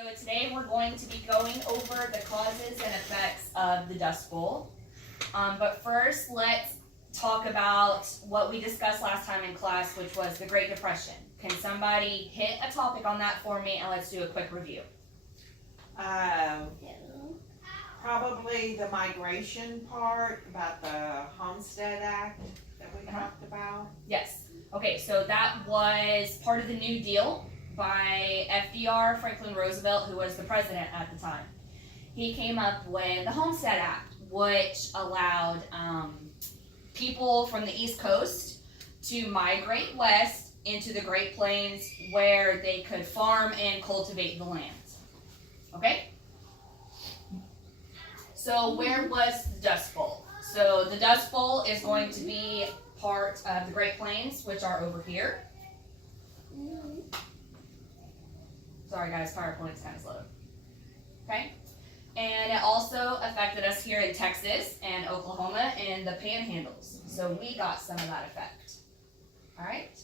So today we're going to be going over the causes and effects of the Dust Bowl. But first, let's talk about what we discussed last time in class, which was the Great Depression. Can somebody hit a topic on that for me, and let's do a quick review. Probably the migration part about the Homestead Act that we talked about. Yes. Okay, so that was part of the New Deal by FDR, Franklin Roosevelt, who was the president at the time. He came up with the Homestead Act, which allowed people from the East Coast to migrate west into the Great Plains where they could farm and cultivate the land. Okay? So where was the Dust Bowl? So the Dust Bowl is going to be part of the Great Plains, which are over here. Sorry guys, PowerPoint's kind of slow. Okay? And it also affected us here in Texas and Oklahoma and the panhandles. So we got some of that effect. Alright?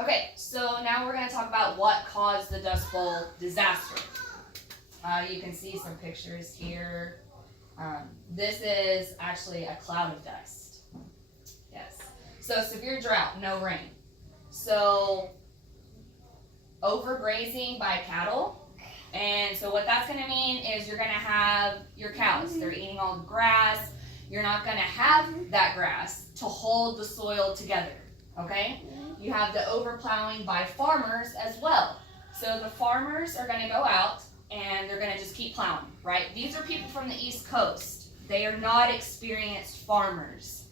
Okay, so now we're going to talk about what caused the Dust Bowl disaster. You can see some pictures here. This is actually a cloud of dust. Yes. So severe drought, no rain. So overgrazing by cattle. And so what that's going to mean is you're going to have your cows. They're eating all the grass. You're not going to have that grass to hold the soil together. Okay? You have the overplowing by farmers as well. So the farmers are going to go out and they're going to just keep plowing, right? These are people from the East Coast. They are not experienced farmers.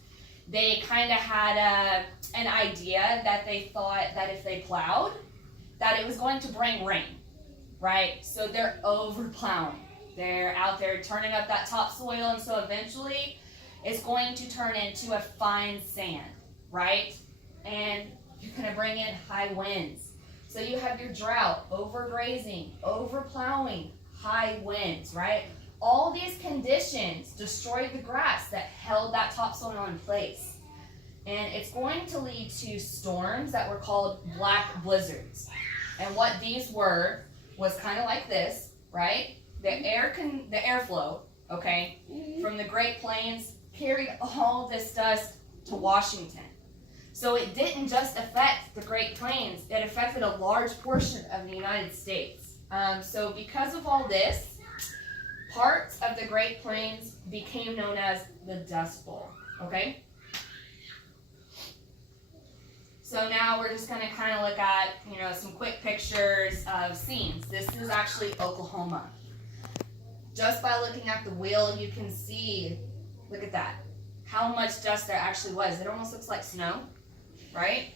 They kind of had an idea that they thought that if they plowed, that it was going to bring rain, right? So they're over plowing. They're out there turning up that topsoil, and so eventually it's going to turn into a fine sand, right? And you're going to bring in high winds. So you have your drought, overgrazing, overplowing, high winds, right? All these conditions destroyed the grass that held that topsoil in place. And it's going to lead to storms that were called black blizzards. And what these were was kind of like this, right? The airflow, okay, from the Great Plains carried all this dust to Washington. So it didn't just affect the Great Plains, it affected a large portion of the United States. So because of all this, parts of the Great Plains became known as the Dust Bowl, okay? So now we're just going to kind of look at, some quick pictures of scenes. This is actually Oklahoma. Just by looking at the wheel, you can see, look at that, how much dust there actually was. It almost looks like snow. Right?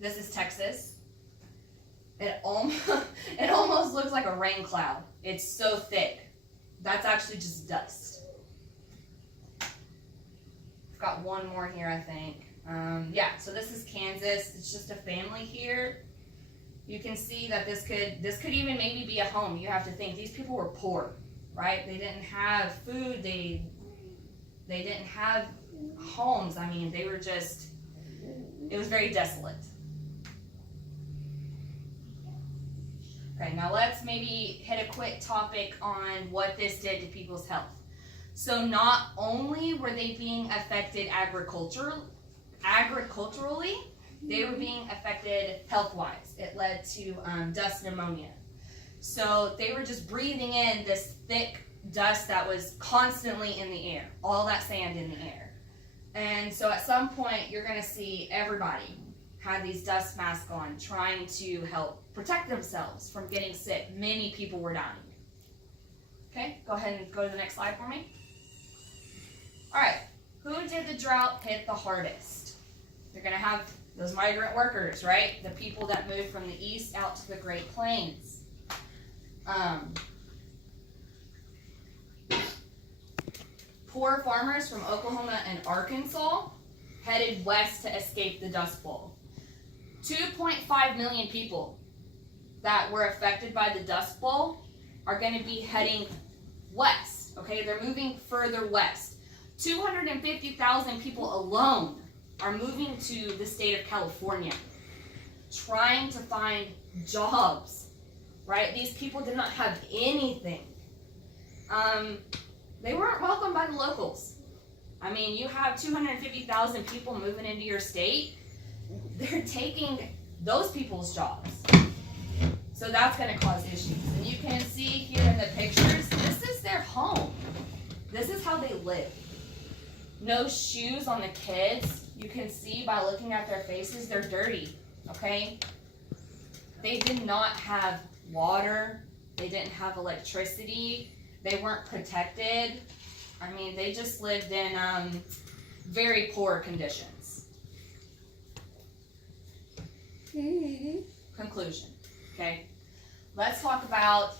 This is Texas. It almost looks like a rain cloud. It's so thick. That's actually just dust. I've got one more here, I think. Yeah, so this is Kansas. It's just a family here. You can see that this could even maybe be a home. You have to think these people were poor. Right? They didn't have food. They didn't have homes. I mean, they were just, it was very desolate. Okay, now let's maybe hit a quick topic on what this did to people's health. So not only were they being affected agriculturally, they were being affected health-wise. It led to dust pneumonia. So they were just breathing in this thick dust that was constantly in the air, all that sand in the air. And so at some point, you're going to see everybody had these dust masks on, trying to help protect themselves from getting sick. Many people were dying. Okay, go ahead and go to the next slide for me. All right, who did the drought hit the hardest? You're going to have those migrant workers, right? The people that moved from the east out to the Great Plains. Poor farmers from Oklahoma and Arkansas headed west to escape the Dust Bowl. 2.5 million people that were affected by the Dust Bowl are going to be heading west. Okay, they're moving further west. 250,000 people alone are moving to the state of California, trying to find jobs, right? These people did not have anything. They weren't welcomed by the locals. I mean, you have 250,000 people moving into your state. They're taking those people's jobs. So that's going to cause issues. And you can see here in the pictures, this is their home. This is how they live. No shoes on the kids. You can see by looking at their faces, they're dirty, okay? They did not have water. They didn't have electricity. They weren't protected. I mean, they just lived in very poor conditions. Conclusion, okay? Let's talk about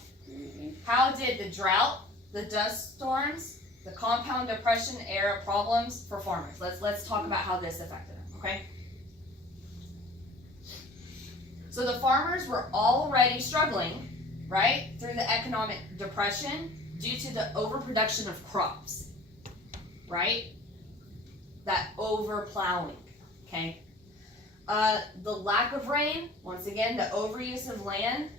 how did the drought, the dust storms, the compound depression era problems for farmers. Let's talk about how this affected them, okay? So the farmers were already struggling, right, through the economic depression due to the overproduction of crops, right? That overplowing, okay? The lack of rain, once again, the overuse of land,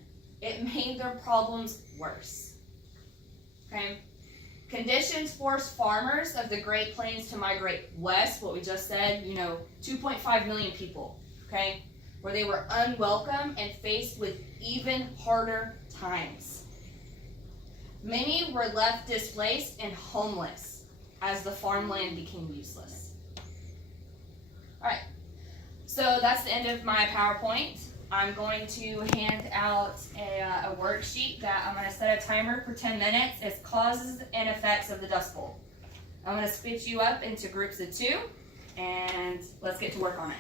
it made their problems worse, okay? Conditions forced farmers of the Great Plains to migrate west, what we just said, 2.5 million people, okay? Where they were unwelcome and faced with even harder times. Many were left displaced and homeless as the farmland became useless. All right, so that's the end of my PowerPoint. I'm going to hand out a worksheet that I'm going to set a timer for 10 minutes. It's causes and effects of the Dust Bowl. I'm going to split you up into groups of 2, and let's get to work on it.